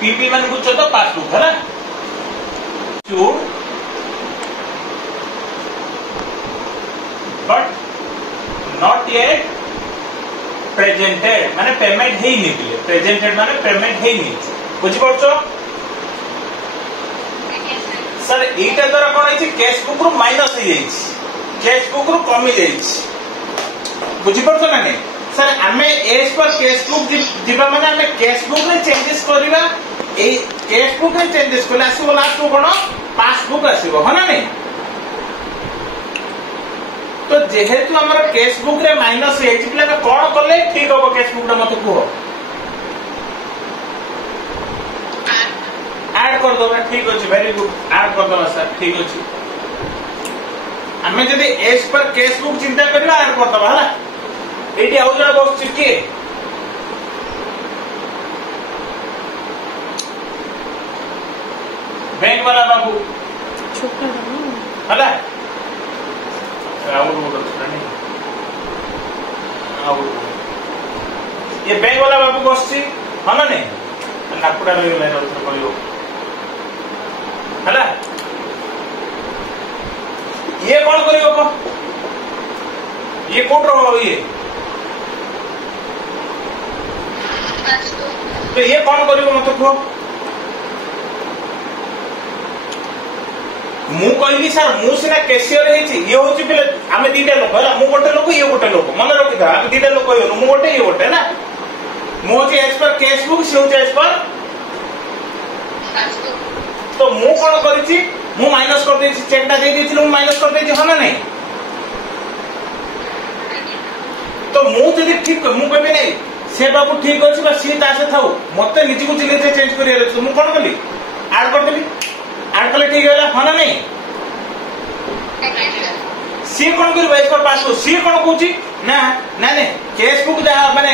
PP मान बुझ तो पासबुक है should but not yet presented माने पेमेंट है नहीं पिले प्रेजेंटेड माने पेमेंट है नहीं बुझी पड़छो सर एटा द्वारा कोन है कैश बुक रो माइनस हो जाई कैश बुक रो कमी जाई बुझी पड़छो ना नहीं सर हमें एज पर कैश बुक दिबा माने हमें कैश बुक में चेंजेस करबा ए कैश बुक में चेंजेस करला आसीबो लास्ट को कोन पासबुक आसीबो हो ना नहीं तो जेहेतु हमर कैश बुक रे माइनस है पिला में कोन करले ठीक हो कैश बुक रे मते को ऐड कर दो ठीक अछि वेरी गुड ऐड कर दो सर ठीक अछि हमें जदी एज पर कैश बुक चिंता करबा ऐड कर दो हला एटी आउ जरा बॉक्स चिके बैंक वाला बाबू छोटा हला राउंड मोटर नहीं ये बैंक वाला बाबू बसची हला नहीं नाकुडा रे लाइन उतर करियो हला ये कौन करियो को ये कोड रो ये तो ये कौन करियो मत को मु कहली सर मु सिना कैशियर हेची ये होची पिले आमे दीटा लोक हला मु गोटे लोक ये गोटे लोक मन रखि था आमे दीटा लोक होयो मु गोटे ये गोटे ना मु होची एज पर कैश बुक से होची एज पर तो मु कोन करिछि मु माइनस कर देछि चेकटा दे देछि मु माइनस कर देछि हना नहीं तो मु जदी ठीक मु कहबे नहीं से बाबू ठीक अछि बा सी तासे थाउ मते निजी को चिले से चेंज करिया रे मु कोन कली ऐड कर देली ऐड कले ठीक होला हना नहीं सी कोन कर वेज पर पास सी कोन कहूची ना ना नहीं कैश बुक जा माने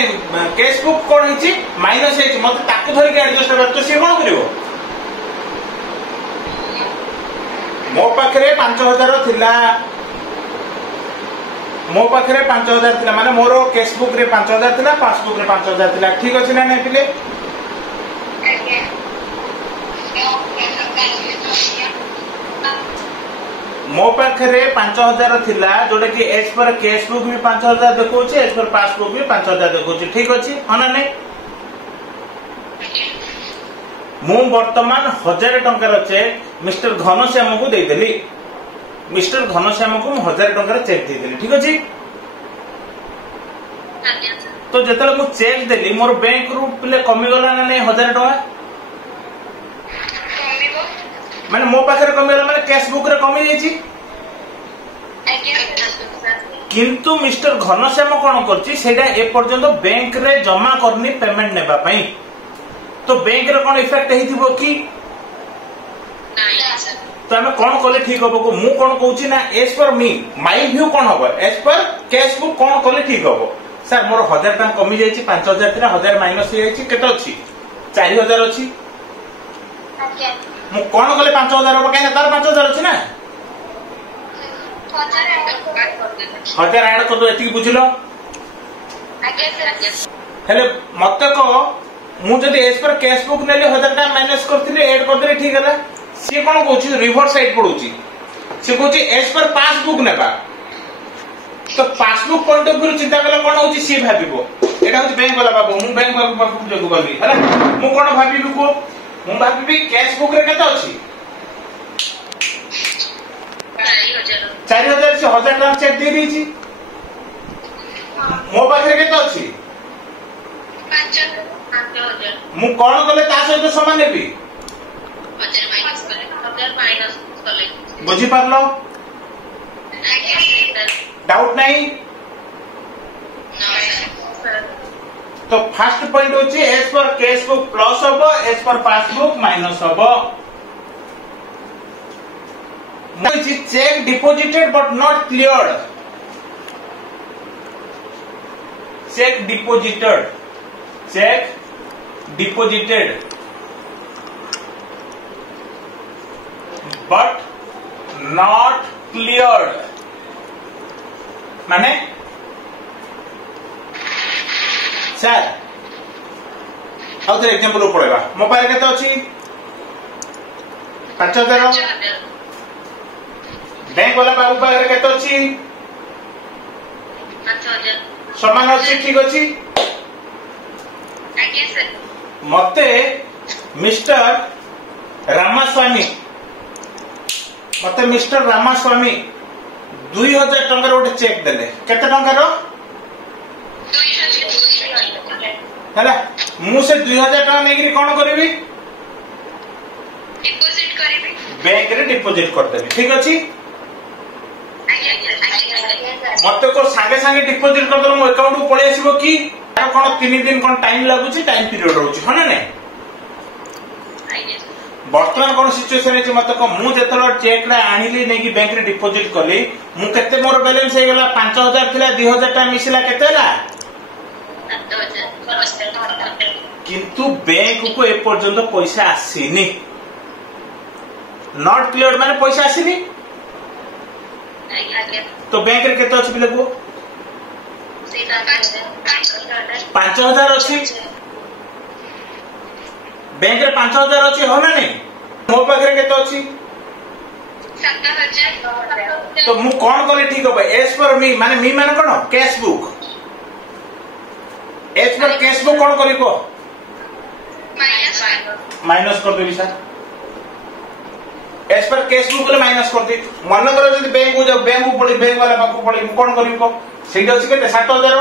कैश बुक कोन हिची माइनस है मते ताकू धरि के एडजस्ट कर तो सी कोन करिवो मो पाखरे 5000 थिला मो पाखरे 5000 थिला माने मोरो कैश बुक रे 5000 थिला पासबुक रे 5000 थिला ठीक अछि ना नहीं पिले मो पाखरे 5000 थिला जोडे कि एज पर कैश बुक भी 5000 देखौछि एज पर पासबुक भी 5000 देखौछि ठीक अछि हना नहीं मु वर्तमान 1000 टंकार चेक मिस्टर घनश्याम को देदेली मिस्टर घनश्याम को 1000 टंकार चेक देदेली ठीक अछि तो जतले मु चेक देली मोर बैंक रु पिले कमी गला ना नहीं 1000 टका माने मो पाखरे कमी गला माने कैश बुक रे कमी जाईची किंतु मिस्टर घनश्याम कोन करछि सेटा ए पर्यंत बैंक रे जमा करनी पेमेंट नेबा पई तो बैंक रे कोन इफेक्ट हेतिबो की तो हमें कौन कले ठीक हबो को मु कौन कहूची ना as per me my view कौन हबो एज पर कैश बुक कौन कले ठीक हबो सर मोर 1000 टका कमी जाईची 5000 थिला 1000 माइनस हो जाईची केते अछि 4000 अछि मु कौन कले 5000 हबो काहे तार 5000 अछि ना 1000 ऐड कर दो एती बुझलो हेले मते को मु जदी एज पर कैश बुक नेले 1000 टका माइनस करथिले ऐड कर देले ठीक हला सी कोन कहूची रिवर्स साइड पडुची से कहूची एज पर पासबुक नेबा तो पासबुक पॉइंट ऑफ व्यू चिंता कला कोन होची सी भाबिबो एटा होची बैंक वाला बाबू मु बैंक बाबू जगु गली हला मु कोन भाबिबी को मु भाबिबी कैश बुक रे केता अछि 4000 से 1000 टका चेक दे दीची मो पाखरे केता अछि 5000 मु कोन गले ता सहित समान नेबी 1000 माइनस कले बुझी पारलो डाउट नहीं तो फर्स्ट पॉइंट होची as per cash book plus हबो एज पर पासबुक माइनस हबो cheque deposited but not cleared cheque deposited but not cleared माने सर आउ थे एग्जांपल पड़ेगा मो पारे केते अछि 5000 बैंक वाला बाबू पारे केते अछि 5000 समान अछि ठीक अछि आज्ञा सर मते मिस्टर रामास्वामी 2000 टंका गोटे चेक देले केते टंका रो हैला मु से 2000 टका नेगिरी कोन करबी डिपॉजिट करिबे बैंक रे डिपॉजिट कर देबी ठीक अछि आज्ञा मते को संगे संगे डिपॉजिट कर दलो मो अकाउंट को पळे आसीबो की तार कोन 3 दिन कोन टाइम लागुची टाइम पीरियड रहउची ह ना नै वर्तमान कोन सिचुएशन है मते को मु जेतलो चेक रे आनिली नै कि बैंक रे डिपॉजिट करली मु केते मोर बैलेंस हे गेला 5000 थिला 2000 टा मिसिला केते ला किंतु बैंक को ए पर्यंत पैसा आसीनी नॉट क्लियर माने पैसा आसीनी तो बैंक रे केते अछि बिले को 5000 अछि बैंक रे 5000 अछि हो ना नै मो पाखरे केते अछि 7000 तो मु कोन करे ठीक होबे एज पर मी माने कोन cash book as per cash book कोन करी को माइनस कर देबी sir as per cash book ले माइनस कर दी मन करो जदी बैंक को जाओ बैंक को पड़ी बैंक वाला पाखो पड़ी कोन करी को सेही अछि केते 7000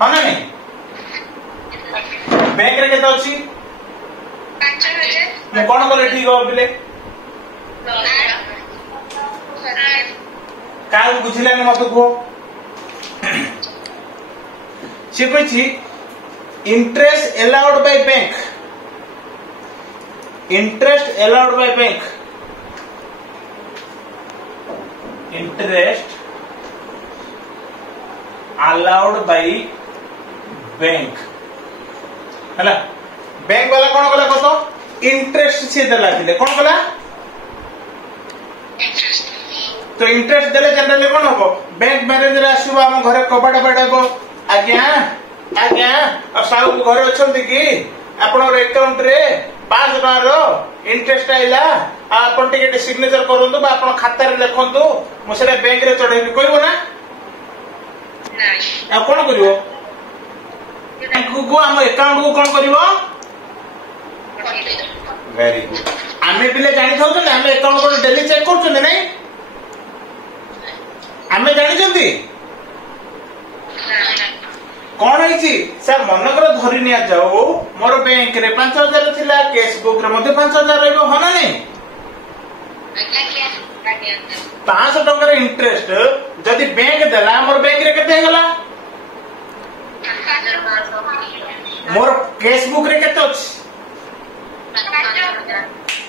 हो ना नै बैंक रे केते अछि 5000 मु कोन करे ठीक हो बिले काय बुझिलानी मत को से कहि interest allowed by bank interest allowed by bank interest allowed by bank हला बैंक वाला कोन कला कतो इंटरेस्ट से देला दिले कोन कला तो इंटरेस्ट देले जनरली कोन हो बैंक मैनेजर आसीबो हम घरे कबाड़ बाड़ाबो आज्ञा आज्ञा और साहू घरे अछंती कि आपनर अकाउंट रे 5 टका रो इंटरेस्ट आइला आपन टिके सिग्नेचर करंतु बा आपन खाता रे लिखंतु मो सेरा बैंक रे चढाइबी कहबो ना आ कोन करिवो बैंक को हम अकाउंट को कोन करिवो वेरी गुड आमे बिले जानि थाउ त आमे अकाउंट को डेली चेक करछु नै आमे जानि जंती कौन है सर मनकर धरी निया जाओ मोर बैंक रे 5000 थिला कैश बुक रे मध्ये 5000 रहबो हो ना नहीं 500 टका रे इंटरेस्ट जदी बैंक देला मोर बैंक रे केते हेगला मोर कैश बुक रे केते अछि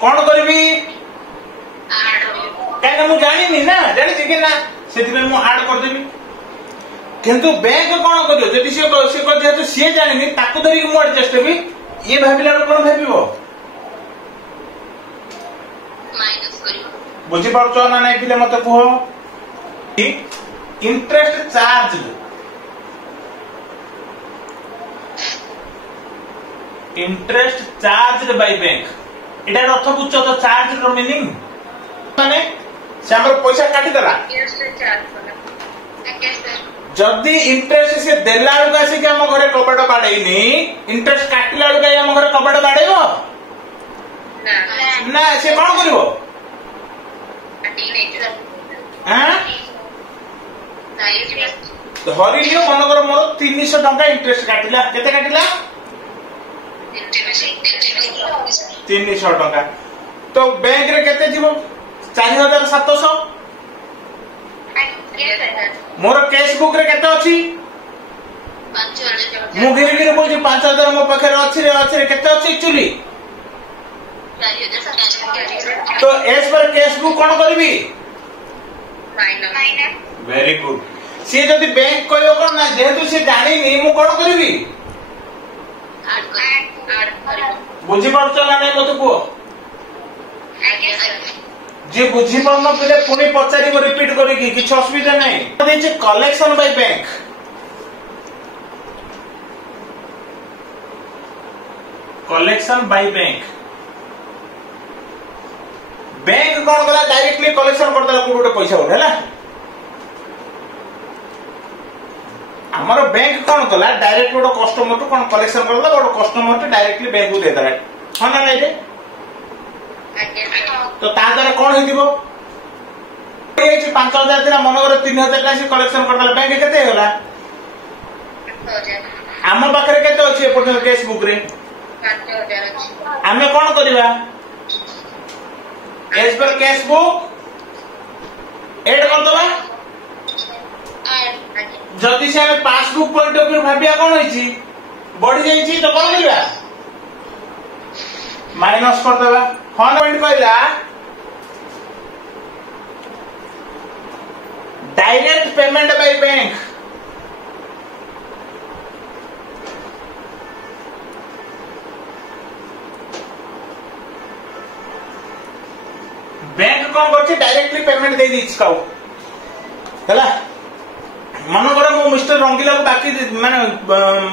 कौन करबी काहे मु जानि नि ना जानि छी कि ना सेति में मु ऐड कर देबी किंतु बैंक कोन करियो जति से जेतु से जानिनी ताकू धरि मु एडजस्ट हेबी ये भाबिला कोन भाबिबो माइनस करियो बुझी पाउछो ना नै पिले मते कहो इंटरेस्ट चार्ज बाय बैंक इटा अर्थ बुझछ तो चार्ज रो मीनिंग माने से हमर पैसा काटी देला जदी इंटरेस्ट से देला लगा से कि हम घरे कबाड़ बाड़ैनी इंटरेस्ट काटिला लगा हम घरे कबाड़ बाड़ैबो ना से कोन करिवो हां धरि लियो मन कर मोर 300 टका इंटरेस्ट काटिला केते काटिला 300 टका तो बैंक रे केते जीवो 4700 मोर कैश बुक रे केते अछि 5000 मु गिरी गिरी बोल 5000 मो पाखे अछि रे केते अछि एक्चुअली तो एज पर कैश बुक कोन करबी माइनस वेरी गुड सी जदी बैंक कहियो कोन ना जेहेतु से जानि नी मु कोन करबी बुझी पड़छ ना नै मते को जे बुझी पड़न पिले पुनी पचारिबो रिपीट करी कि किछ असुविधा नै देचे collection by bank collection by bank bank कौन कला डायरेक्टली कलेक्शन करदेला कोड गोटे पैसा उठे है आमर बैंक कौन कला डायरेक्ट गोटे कस्टमर टू कौन कलेक्शन करदेला गोटे कस्टमर टू डायरेक्टली बैंक को देदेला हाँ ना नहीं तो ता द्वारा कौन हो 5,000 थिला मनोगर 3,000 टाइम कलेक्शन करदेला बैंक केते होला आम पाखरे केते अछि एपर्यंत केस बुक रे 5,000 अछि आमे कोन करबा as per cash book add कर दबा जदि से हमें पासबुक पॉइंट ऑफ व्यू भाबिया कोन होइछि बढ़ी जाइछि तो कोन करबा माइनस कर दबा फंड पॉइंट कहला direct payment by bank bank कौन करछि डायरेक्टली पेमेंट दे दिछ काउ हला मन करे मो मिस्टर रंगीला को बाकी माने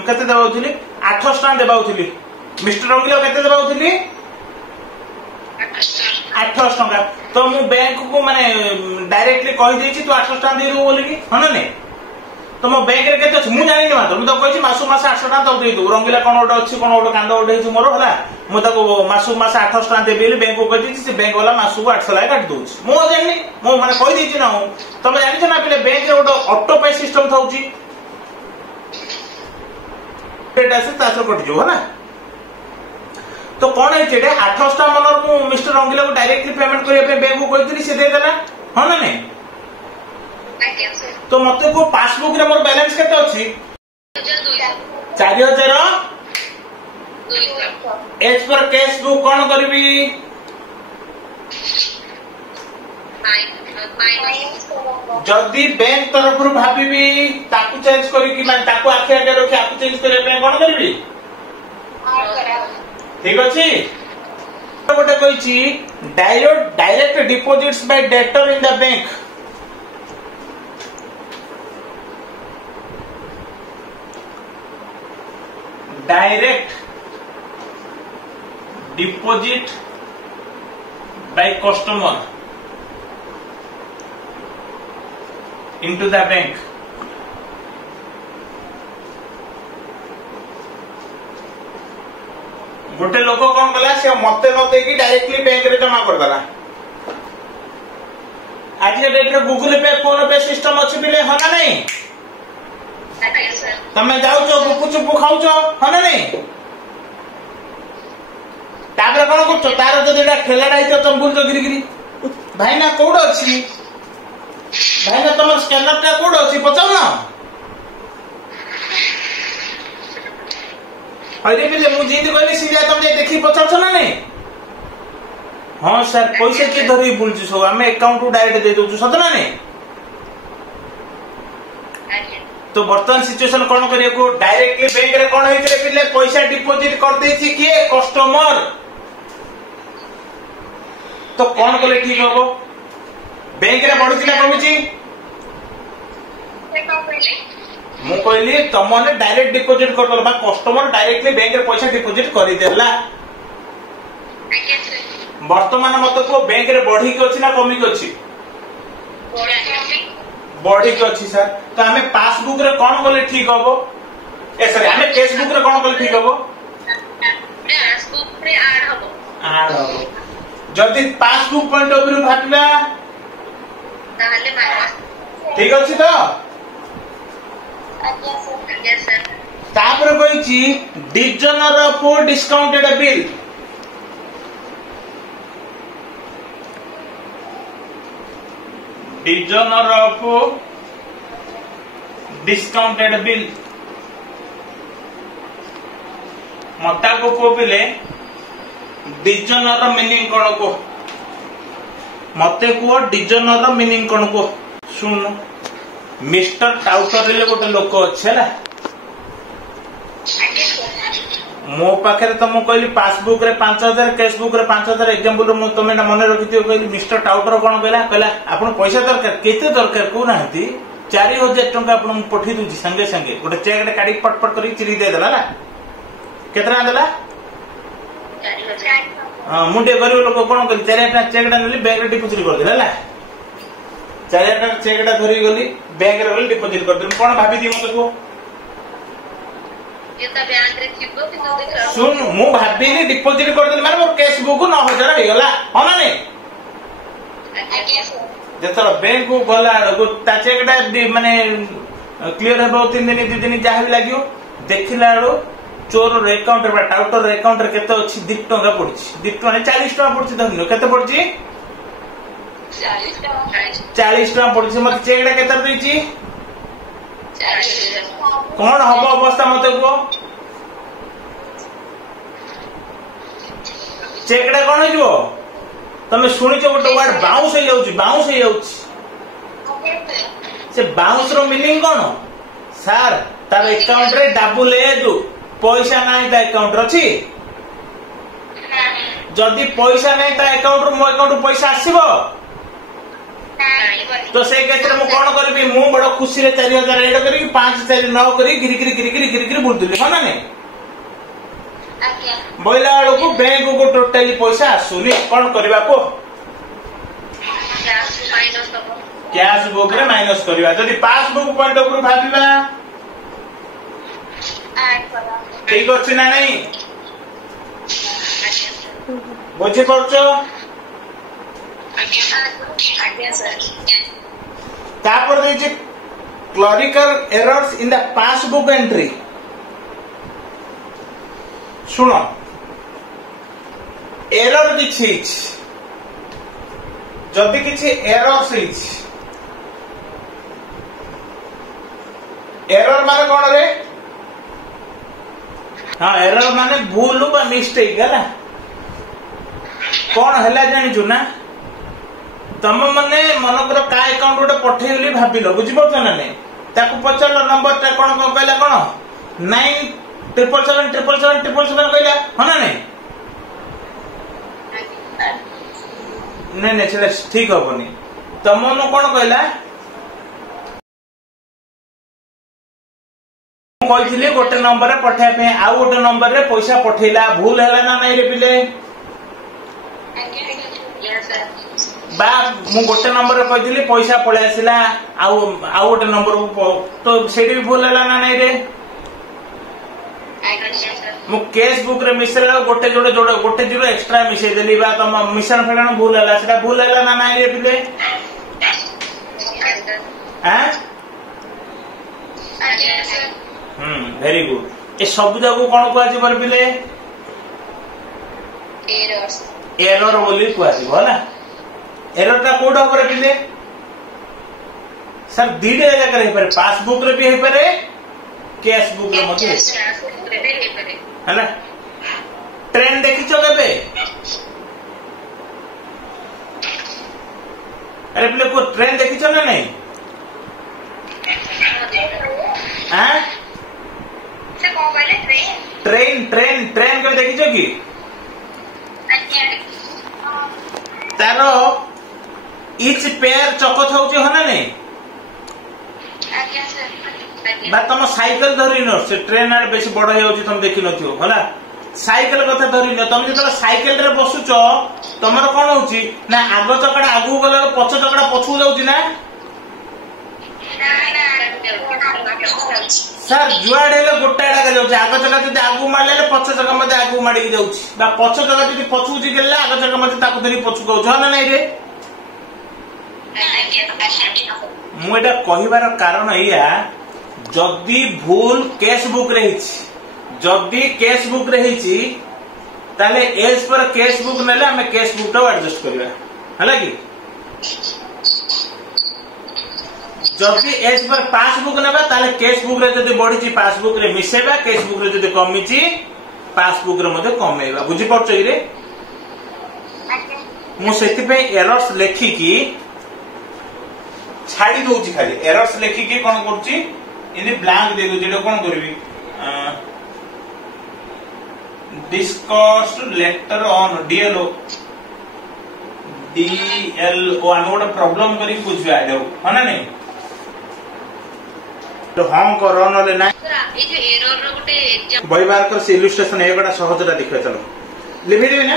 कते देबाउथली 800 टका देबाउथली मिस्टर रंगीला कते देबाउथली 800 टका तो मु बैंक को माने डायरेक्टली कहि देछि तू 800 टका दे दो बोली कि हन ने तो मो बैंक रे केते मु जानि नि मात्र मु तो कहिछि मासु मास 800 टका दे दो रंगीला कोन ओडे अछि कोन ओडे कांड ओडे छि मोर हला मु ताको मासु मास 800 टका देबेली बैंक को कहि से बैंक वाला मासु को 800 ला काट दोछ मु जानि मु माने कहि देछि ना तमे जानि छ ना पहिले बैंक रे ओडे ऑटो पे सिस्टम थाउछि डेटा से तासर कट जो हला तो कौन है जेडे 800 टका मनर मु मिस्टर रंगीला को डायरेक्टली पेमेंट करिया पे बैंक को कहितली से दे देला हां ना नहीं तो मते को पासबुक रे मोर बैलेंस केते अछि 4000 एज पर कैश बुक कौन करबी जदि बैंक तरफ रु भाबीबी ताकू चेंज करी कि मान ताकू आखे आगे रखी आकू चेंज करे पे कौन करबी ठीक अछि गोटे कहिछि direct deposits by debtor in the bank direct deposit by customer into the bank गोटे लोक कौन कला से मते न देकी डायरेक्टली बैंक रे जमा कर दला आज के डेट रे गूगल पे फोन पे सिस्टम अछि बिले हना नहीं तमे जाउ छो गुपु चुपु खाउ छो हना नहीं तापर कोन करछो तार जदिटा ठेलाडा हितो तम बुल जो गिरी भाई ना कोड अछि भाई ना तुम स्कैनर का कोड अछि पचाओ ना अरे बिले मु जीत कहली सीधा तुम जे देखि पचाओ छ ना नहीं हां सर पैसे के धरी बुलछु सब हमें अकाउंट टू डायरेक्ट दे दउ सत ना नहीं तो वर्तमान सिचुएशन कोन करिया को डायरेक्टली बैंक रे कोन होइतले बिले पैसा डिपॉजिट कर देछि किए कस्टमर तो कोन कले ठीक होबो बैंक रे बढ़ुची ना कमुची मु कहली तमने डायरेक्ट डिपॉजिट कर दलबा कस्टमर डायरेक्टली बैंक रे पैसा डिपॉजिट करि देला वर्तमान मत को बैंक रे बढ़ी के अछि ना कमी के अछि बढ़ी के अछि सर तो हमें पासबुक रे कोन कले ठीक होबो ए सॉरी हमें कैश बुक रे कोन कले ठीक होबो पासबुक रे ऐड होबो जदि पासबुक पॉइंट ऑफ व्यू भाबिबा ताहले माइनस ठीक अछि तो आज्ञा सर तापर कहिछि dishonour of discounted bill dishonour of discounted bill मता को कोपिले डिजनर मीनिंग कोन को मते को डिजनर मीनिंग कोन को सुन मिस्टर टाउटर रे गोटे लोक अच्छे मो पाखे तो मु कहली पासबुक रे 5,000 कैश बुक रे 5,000 एग्जांपल मु तमे मन रखिथियो कहली मिस्टर टाउटर कोन कहला आपन पैसा दरकार केते दरकार को नाहती 4,000 टंका आपन पठी दूची संगे संगे गोटे चेक रे काडी पटपट करी चिरी दे देला ना केतना देला हाँ मुझे गरीब लोक कौन कर 4,000 चेकटा नेली बैंक रे डिपोजिट कर देला 4,000 चेकटा धरी गली बैंक रे गली डिपोजिट कर दे कौन भाबी दी मते को सुन मु भाबी डिपोजिट कर देली माने मोर कैश बुक 9,000 हे गला हो ना नहीं जेतर बैंक को गला ता चेकटा माने क्लियर हेबो 3 दिन 2 दिन जहा भी लागियो देखिला रो चोर अकाउंट रे टाउटर अकाउंट रे केते अछि 2 टका पड़छि 2 टका 40 टका पड़छि धरनो केते पड़छि 40 टका पड़छि मत चेकटा केते देछि कौन हबो अवस्था मते को चेकटा कौन हो तमे सुनिছো गोटे वर्ड बाउंस हो जाउछि से बाउंस रो मीनिंग कौन सर तार अकाउंट रे डबल ए जो पैसा नाही ता अकाउंट अछि जदी पैसा नाही ता अकाउंट रो मो अकाउंट पैसा आसीबो तो से केस रे मु कोन करबी मु बड़ खुशी रे 4,000 ऐड करी 5 4 9 करी गिरी बुलदुली हो ना नहीं बोइला को बैंक को टोटली पैसा आसुनी कोन करबा को कैश बुक रे माइनस करबा जदी पासबुक पॉइंट ऊपर भाबिबा ठीक अछि ना नहीं बुझी परछो तापर देछि clerical errors in the passbook entry सुनो एरर किछि जदि किछि एरर्स एरर माने कोन रे हाँ एरर माने भूल बा मिस्टेक गला कौन हला जानिछु ना तम मने मनकर का अकाउंट गोटे पठेइली भाबिलो बुझि परछ ना नै ताकू पचल नंबर ता कोन कहला कोन 9777777 कहला हो ना नै नै सेटा ठीक होबनी तम न कोन कहला कहथिले गोटे नंबर रे पठा पे आ गोटे नंबर रे पैसा पठेला भूल हला ना नै रे पिले बा मु गोटे नंबर रे कहथिले पैसा पळे आसिला आ गोटे नंबर को तो सेडी भी भूल हला ना नै रे मु केस बुक रे मिसला गोटे गोटे जीरो एक्स्ट्रा मिसै देली बा तम मिशन फेडान भूल हला सेटा भूल हला ना नै रे पिले हैं वेरी गुड ए सब जागो कोन को आजी पर पिले एरर बोली को आजी होला एरर ता कोड ऊपर पिले सर दीडे जगह रे पर पासबुक रे भी हे परे कैश बुक रे मते हला ट्रेन देखि छ केबे अरे पिले को ट्रेन देखि छ ना नहीं हैं ट्रेन ट्रेन ट्रेन के देखी छ की तारो इच पेयर चक थाउची हो ना नहीं बा तुम साइकिल धरी न से ट्रेन आर बेसी बड़ हो जाउची तुम देखि नथियो होला साइकिल कथा धरी न तुम जतला साइकिल रे बसुच तमर कोन होउची ना आगो चकड़ा आगु गला पछ चकड़ा पछु जाउची ना सर जुआड़े गोटा जाऊँ आग चका जब आगू मारे पछ चका मत आगू माड़ी जाऊँ पछ चका जब पछू गले आग चका मत धरी पछू कौच ना नहीं रे मुझे कहबार कारण या जदि भूल केस बुक जदि केस बुक ताले एज पर केस बुक नेले हमें केस बुक टा एडजस्ट करबा हला कि जदि एज पर पासबुक नेबा ताले केस बुक रे जदि बढ़ी पासबुक रे मिसेबा केस बुक रे जदि कमी पासबुक रे मध्ये कमेबा बुझी पड़छ रे मु सेति पे एरर्स लेखिकी छाड़ी दोची खाली एरर्स लेखिकी कोन करची इने ब्लैंक दे दो जेडो कोन करबी डिस्कस्ड लेटर ऑन डीएलओ हम गोटे प्रॉब्लम करी बुझवा दो है ना नहीं तो हम करो ना बहिबार कर से इलुस्ट्रेशन ए गोटा सहजटा देखिए चलो लिखिदेवी ना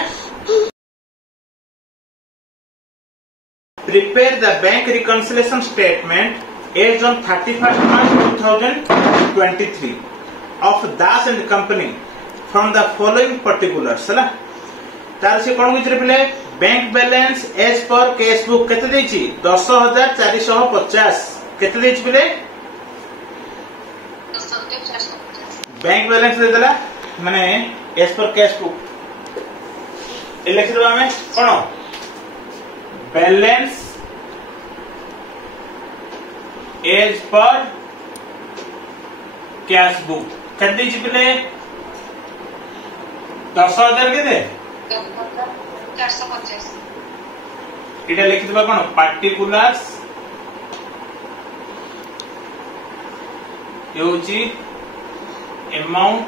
prepare the bank reconciliation statement as on 31st March 2023 of Das and Company from the following particulars है तार से कौन कितने पिले bank balance as per cash book केते देछि 10,450 केते देछि पिले बैंक बैलेंस दे देला माने एज पर कैश बुक ए लिख देबा हमें कोन balance as per cash book केते देछि पिले 10,000 केते 450 इटा लिखि देबा कोन पार्टिकुलर्स योची अमाउंट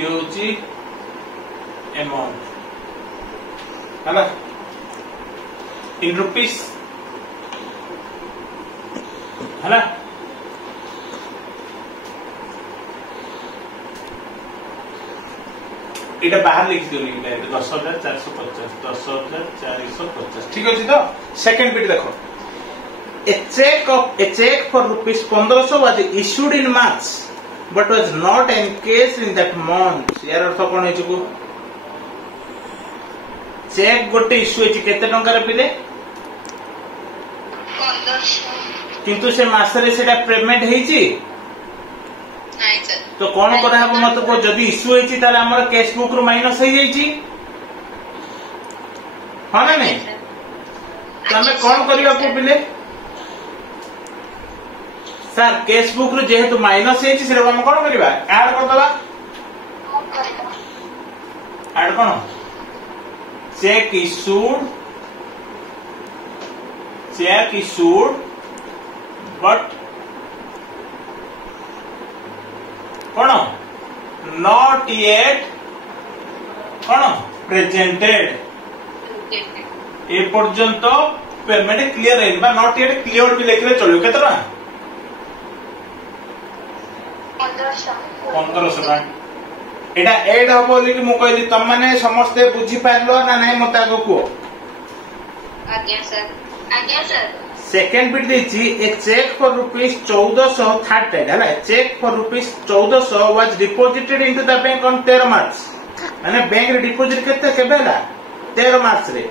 योची अमाउंट हला इन रुपीस हला इटा बाहर लिख दियो लिखा है 10,450 10,450 ठीक अछि तो सेकंड बिट देखो a check for rupees 1500 was issued in March but was not encased in that month यार अर्थ कोन है छको चेक गोटे इश्यू है केते टंका रे पिले 1500 किंतु से मास रे सेटा पेमेंट हेची नहीं सर तो कौन करा हबो मत को जदी इश्यू हेची ताले हमर कैश बुक रो माइनस हे जाईची हां ना नहीं तमे कौन करिया को पिले सर कैश बुक रो जेहेतु माइनस हेची से हम कौन करबा ऐड कर दबा ऐड कोन चेक issued but कौन not yet कौन presented ए पर्यंत पेमेंट क्लियर है बा नॉट येट क्लियर भी लिखले चलियो केते ना 1500 का एटा ऐड हबो बोली कि मु कहली तम माने समस्त बुझी पारलो ना नहीं मत आगो को आज्ञा सर सेकंड बिट देछि एक चेक फॉर रुपीस 1400 थर्ड टाइड हला cheque for rupees 1400 was deposited into the bank on 13 March माने बैंक रे डिपॉजिट केते केबे हला 13 मार्च रे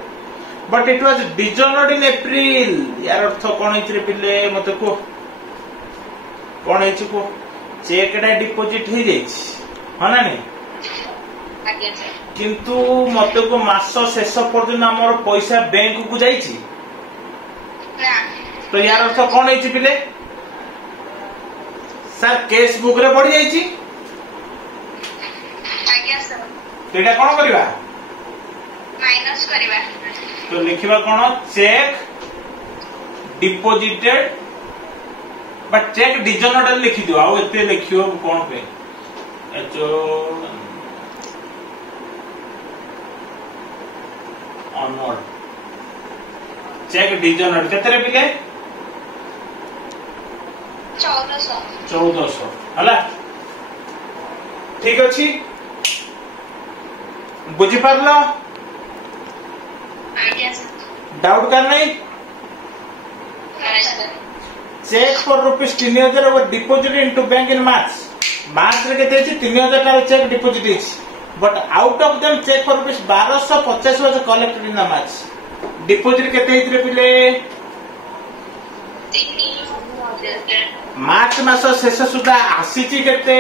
बट इट वाज डिजॉर्नर्ड इन अप्रैल यार अर्थ कोन हिचरे पिले मते को कोन हिच को चेक रे डिपॉजिट हे जाइछि हना नहीं आज्ञा सर किंतु मते को मास शेष पर्यंत हमर पैसा बैंक को जाइछि ना तो यार अर्थ कौन है पिले सर केस बुक रे पड़ी जाइछि आज्ञा सर तो एटा कौन करबा माइनस करबा तो लिखिबा कौन चेक डिपॉजिटेड बट चेक डिजॉर्नर्ड लिखि दियो आ एते लिखियो कौन पे एचो ऑनवर्ड चेक डिजॉर्नर्ड केते रे पिले 1400 हला ठीक अछि बुझी पारलो आज्ञा सर डाउट कर नहीं cheque for rupees 3000 were deposit into bank in March रे केते अछि 3000 का चेक डिपॉजिट अछि but out of them cheque for rupees 1250 was collected in the March deposit केते हितरे पिले 3000 मार्च मास शेष सुधा आसीची केते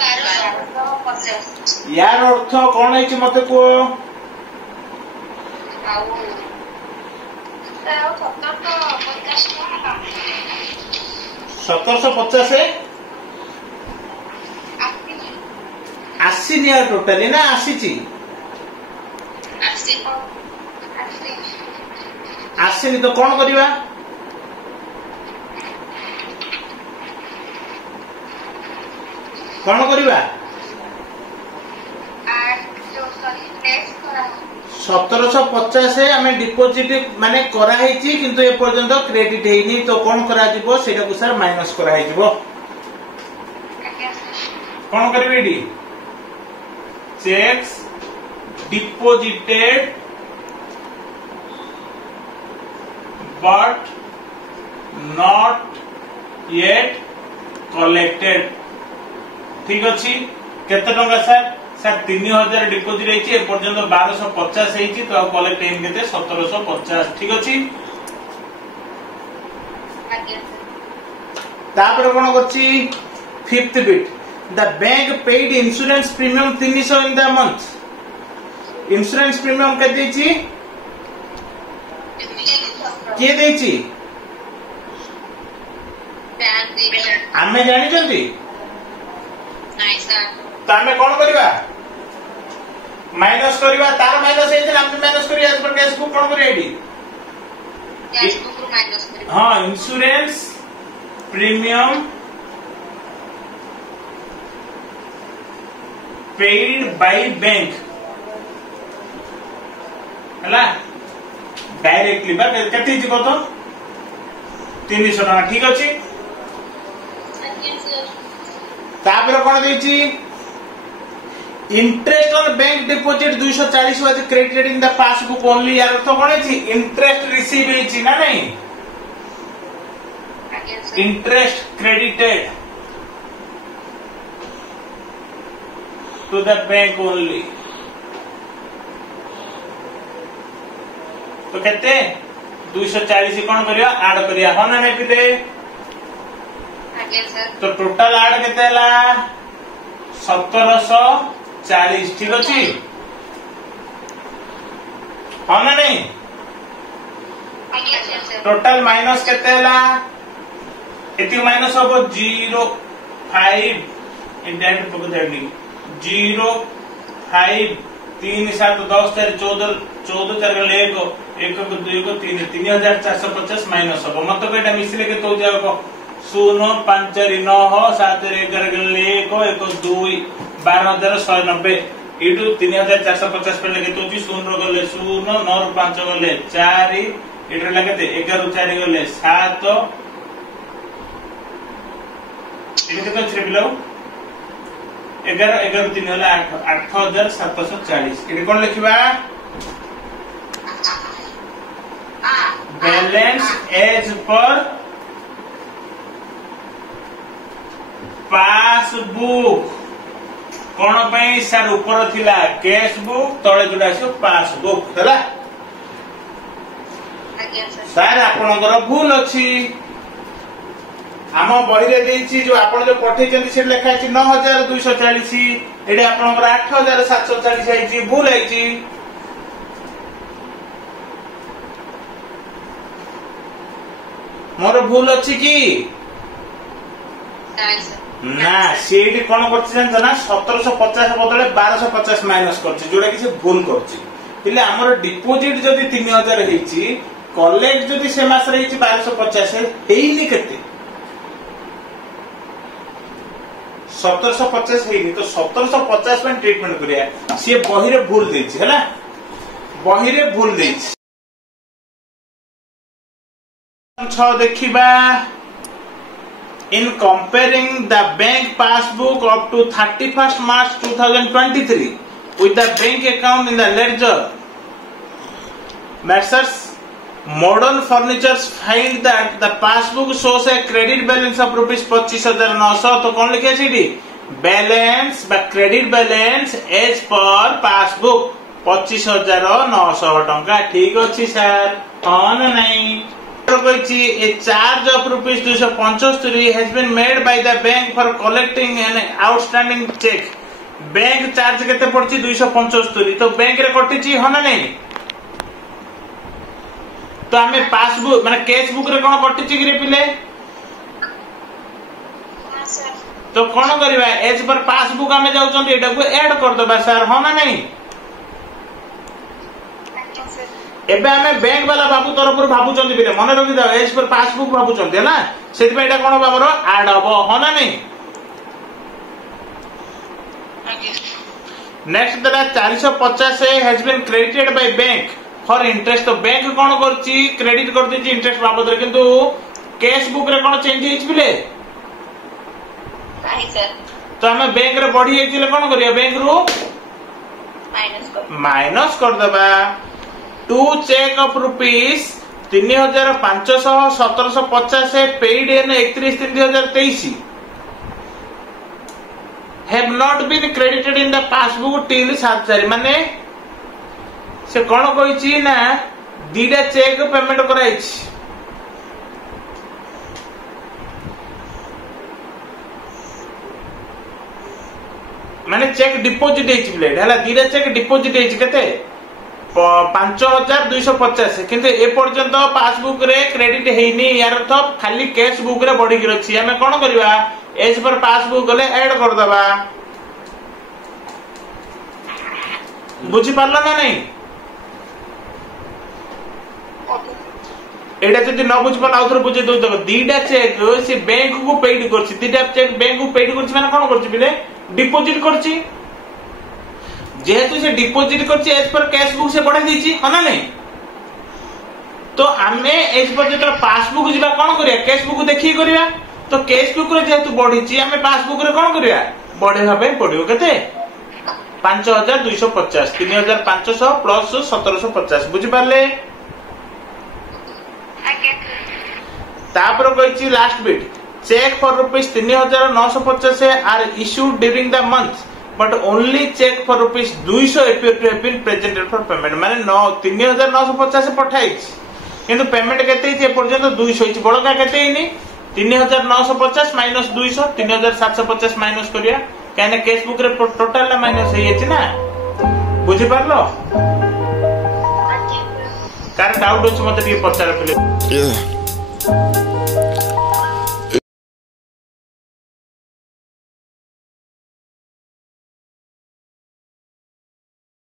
1250 यार अर्थ कोन है मते को आउ सर 1750 है आसी नियर टोटली ना आसीची आसीनी तो कौन करिवा कौन करिवा 1750 आम डिपोजिट माने करा हेची किंतु ए पर्यंत क्रेडिट हेनी तो कौन करा जिवो सेटा को सर माइनस करा हे जिवो कौन करिवे the cheques deposited but not yet collected। ठीक अच्छी केते टंका सर सर 3000 डिपोजिट होइछि ए पर्यंत 1250 होइछि तो कलेक्ट हेन केते 1750। ठीक अच्छी तापर कोन करछि fifth bit the bank paid insurance premium 300 in the month. Insurance premium के देछि के देछि आमे जानि जंती नहीं सर तो आमे कोन करबा माइनस करबा तार माइनस हेते आमे माइनस करिया एज पर कैश बुक कोन करिया एडी कैश बुक माइनस करिया। हां insurance premium paid by bank हला डायरेक्टली बा केते जीव तो 300 टका। ठीक अछि तापर कोन देछि interest on bank deposit 240 was credited in the passbook only. यार तो कोन अछि इंटरेस्ट रिसीव हेछि ना नहीं interest credited to the bank only. तो केते 240 कोन करिया ऐड करिया हो ना नहीं पिते तो टोटल ऐड केते हला 1740। ठीक अछि हो ना नहीं टोटल माइनस केते हला एति माइनस हो 05 इंडेंट पक देली 05 3 7 10 14 14 4 1 1 2 को 3 3450 माइनस हो मत को एटा मिसले के तो जाओ 0 5 9 7 11 1 1 2 12190 इटू 3450 पे लगे तो 0 गले 0 9 5 गले 4 इटर लगे 11 4 गले 7 इटे तो छे बिलो 11 11 3 होला 8740। इटे कोन लिखिबा बैलेंस एज पर पासबुक कोन पई सर ऊपर थिला कैश बुक तळे जोडा आछो पासबुक हला सर आपनकर भूल अछि आम बही रे देछि जो आपण जो पठै जंती से लिखा अछि 9240 एडे आपनकर 8740 आइछि भूल आइछि। मोर भूल अछि की ना सीडी कोन करछि जान ना 1750 बदले 1250 माइनस करछि जोडा कि से भूल करछि इले हमर डिपॉजिट जदी 3000 हेछि कलेक्ट जदी से मास रे हेछि 1250 हेइनी केते 1750 हेइनी तो 1750 में ट्रीटमेंट करिया से बही रे भूल देछि हैला बही रे भूल देछि 6 देखिबा in comparing the bank passbook up to 31st March 2023 with the bank account in the ledger, Messrs. Modern Furnitures find that the passbook shows a credit balance of rupees 25,900 तो कौन लिखे सीडी बैलेंस बा credit balance as per passbook 25,900 टंका। ठीक अछि sir हां ना नहीं A charge of rupees 275 has been made by the bank for collecting an outstanding check। Bank charge केते पड़छि 275 तो बैंक रे कटिछि हो ना नहीं तो हमें पासबुक माने कैश बुक रे कोन कटिछि कि रे पिले तो कोन करबा एज पर पासबुक हमें जाउछन एटा को ऐड कर दबा सर हो ना नहीं एबे हमें बैंक वाला बाबू तरफ भाबु चंदी बिले मन रखि दा एज पर पासबुक भाबु चंदी है ना सेति पे एटा कोन बाबर ऐड हबो हो ना नहीं next that 450 has been credited by bank for interest तो बैंक कोन करछि क्रेडिट कर दिछि इंटरेस्ट बाबद रे किंतु कैश बुक रे कोन चेंज हिच बिले नहीं सर तो हमें बैंक रे बढ़ी हेतिले कोन करिया बैंक रु माइनस कर दबा 2 cheque of rupees 3500 1750 paid in 31/3/2023 have not been credited in the passbook till 7/4 माने से कौन कही ना दीटा चेक पेमेंट कराई माने चेक डिपोजिट है दीटा चेक डिपोजिट केते 5250 किंतु ए पर्यंत पासबुक रे क्रेडिट हेनी यार अर्थ खाली कैश बुक रे बढ़ी रही आम कौन करवा एज पर पासबुक गले ऐड कर दबा बुझी पारला ना नहीं एटा जदि न बुझ पाला आउथर बुझे दउ देखो दीटा चेक से बैंक को पेड करछि दीटा चेक बैंक को पेड करछि माने कोन करछि बिले डिपॉजिट करछि जेहेतु से डिपॉजिट करछि एज पर कैश बुक से बढ़ा दीछि हना नहीं तो आमे एज पर जतर पासबुक जिबा कोन करिया कैश बुक देखि करिया तो कैश बुक रे जेहेतु बढ़िछि आमे पासबुक रे कोन करिया बढ़े भाबे पडियो केते 5250 3500 प्लस 1750 बुझि पारले तापर कहिछि last bit cheque for rupees 3950 are issued during the month but only cheque for rupees 200 appear to have been presented for payment माने 3950 पठाई किंतु पेमेंट केते हे पर्यंत 200 हि बड़का केते हिनी 3950 माइनस 200 3750 माइनस करिया कहने केस बुक रे टोटल माइनस हे अछि ना बुझि पारलो कार डाउट अछि मते के पचार पले